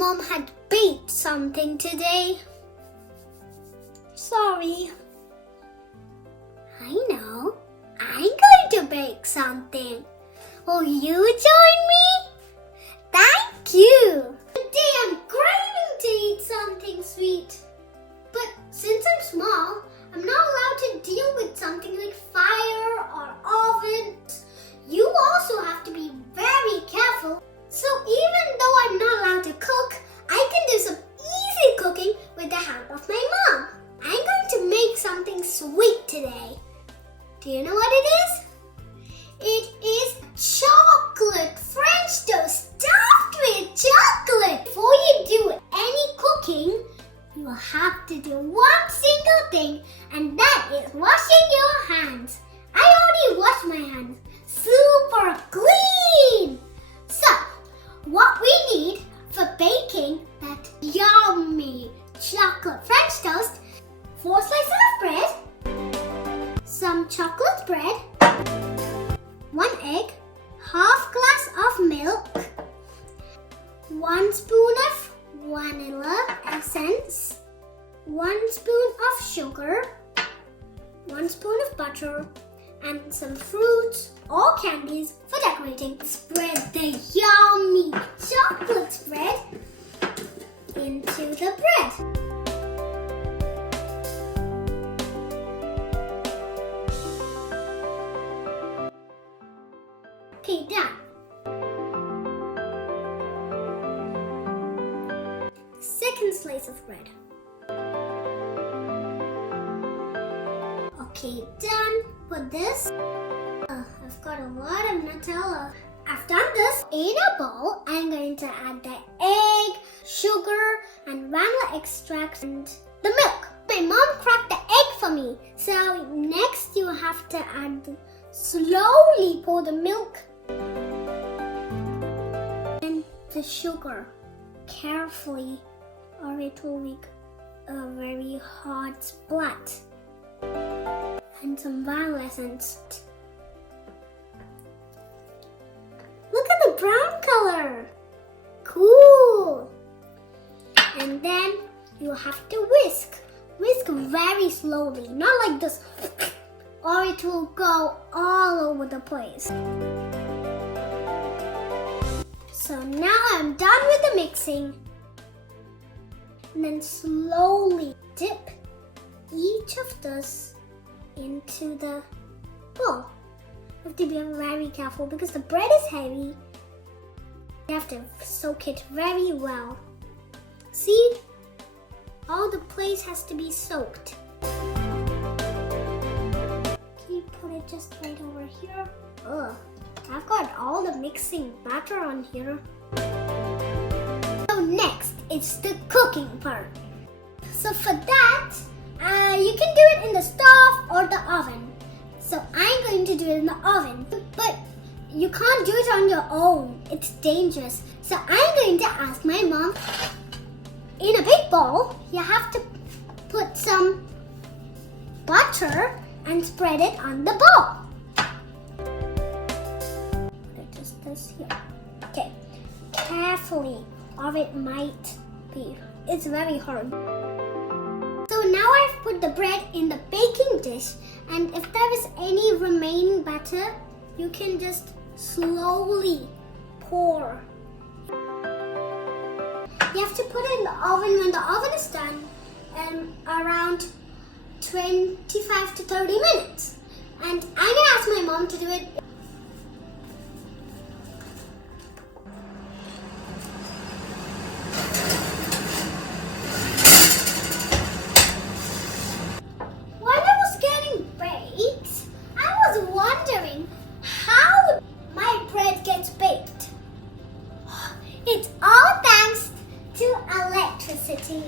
Mom had baked something today. Sorry. I know. I'm going to bake something. Will you join me? Thank you. Today I'm craving to eat something sweet. But since I'm small, I'm not allowed to deal with something like fire or oven. You also have to be very careful. So even though I'm not allowed to cook, I can do some easy cooking with the help of my mom. I'm going to make something sweet today. Do you know what it is? It is chocolate French toast stuffed with chocolate. Before you do any cooking, you will have to do one single thing, and that is washing your hands. I already washed my hands. Super clean! So, what we need for baking that yummy chocolate French toast: 4 slices of bread, some chocolate bread, 1 egg, half glass of milk, 1 spoon of vanilla essence, 1 spoon of sugar, 1 spoon of butter, and some fruits or candies for decorating. Spread the yummy chocolate spread into the bread. Okay, done. Second slice of bread. Okay, done. Put this. I've got a lot of Nutella. I've done this. In a bowl, I'm going to add the egg, sugar, and vanilla extract and the milk. My mom cracked the egg for me. So next you have to slowly pour the milk and the sugar carefully, or it will make a very hot splat. And some vanilla essence. Look at the brown color. Cool. And then you have to whisk. Whisk very slowly, not like this, or it will go all over the place. So now I'm done with the mixing. And then slowly dip each of this into the bowl. You have to be very careful because the bread is heavy. You have to soak it very well. See? All the place has to be soaked. Can you put it just right over here? Ugh, I've got all the mixing batter on here. So next, it's the cooking part. So for that, you can do it in the stove or the oven. So I'm going to do it in the oven. But you can't do it on your own. It's dangerous. So I'm going to ask my mom. In a big bowl, you have to put some butter and spread it on the bowl. Put it just this here. Okay. Carefully, or it might be. It's very hard. So now I've put the bread in the baking dish, and if there is any remaining batter, you can just slowly pour. You have to put it in the oven when the oven is done, around 25 to 30 minutes. And I'm going to ask my mom to do it. While I was getting baked, I was wondering how my bread gets baked. It's all thanks to electricity.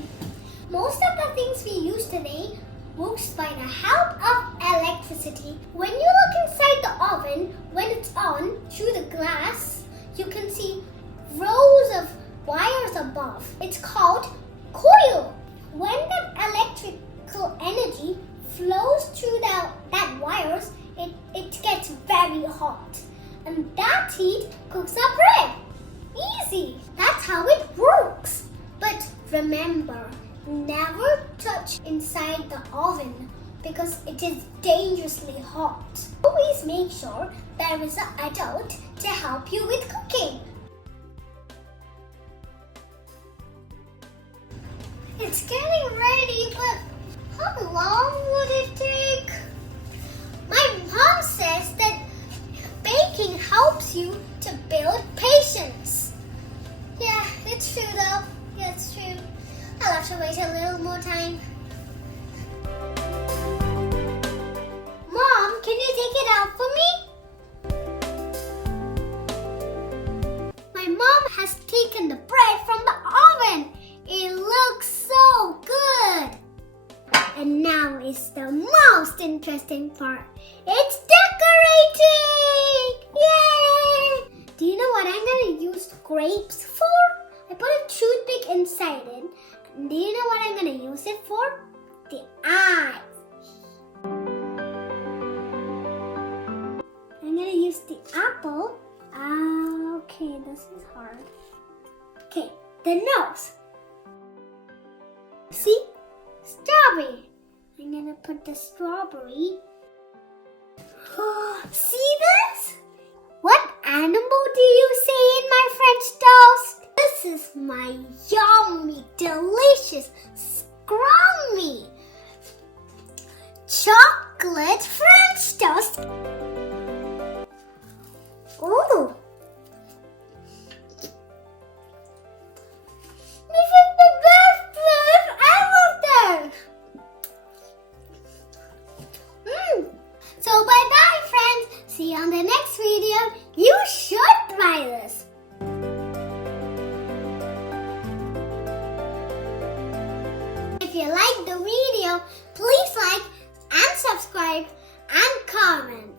Most of the things we use today works by the help of electricity. When you look inside the oven, when it's on through the glass, you can see rows of wires above. It's called coil. When that electrical energy flows through that wires, it gets very hot. And that heat cooks our bread. Easy. That's how it works. remember, never touch inside the oven because it is dangerously hot. Always make sure there is an adult to help you with cooking. It's getting ready, but how long would it take? My mom says that baking helps you to build patience. Yeah, it's true though. Yeah, it's true. I'll have to wait a little more time. Mom, can you take it out for me? My mom has taken the bread from the oven. It looks so good. And now is the most interesting part. It's decorating! Yay! Do you know what I'm going to use grapes for? I put a toothpick inside it. And do you know what I'm going to use it for? The eyes. I'm going to use the apple. Okay, this is hard. Okay, the nose. See? Strawberry. I'm going to put the strawberry. See this? What animal do you say in my French toast? This is my yummy, delicious, scrummy chocolate French toast. Ooh. This is the best dish ever. So bye-bye, friends. See you on the next video. You should try this. If you like the video, please like and subscribe and comment.